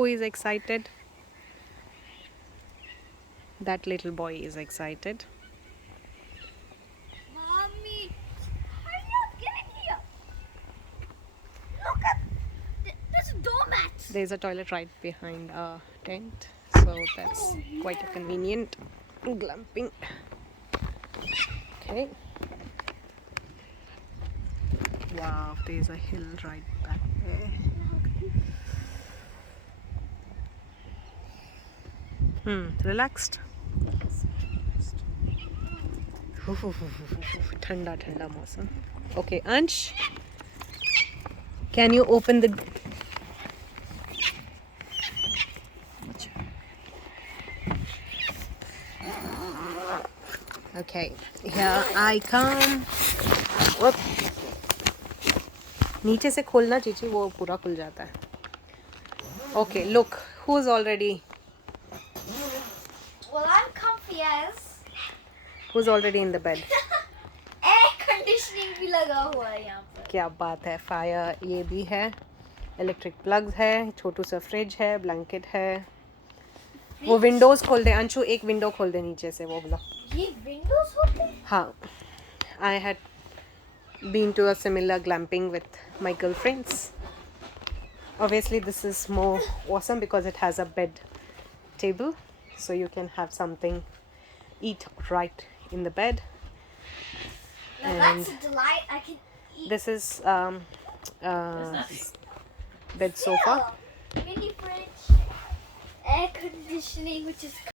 who is excited? That little boy is excited. Mommy, hurry up, get in here. Look at, there's a doormat. There's a toilet right behind our tent, so that's quite a convenient glamping. Okay. Wow, there's a hill right back there. Relaxed. ठंडा ठंडा मौसम. Okay, Ansh, can you open the? Okay, here I come. Whoop. नीचे से खोलना चीची, वो पूरा खुल जाता है. Okay, look, who's already? Well, I'm comfy as. Who's already in the bed? Air conditioning भी लगा हुआ है यहाँ पर. क्या बात है. फायर ये भी है, इलेक्ट्रिक प्लग्स है, छोटू सा फ्रिज है, ब्लैंकेट है. वो विंडोज खोल दे अंशु, एक विंडो खोल दे नीचे से, वो बोला. ये विंडोज होते हैं? हाँ, I had been to a similar glamping with my girlfriends. Obviously this is more awesome because it has a bed table, so you can have something, eat right in the bed. Now And that's a delight. I can eat. this is bed sofa. Mini fridge, air conditioning, which is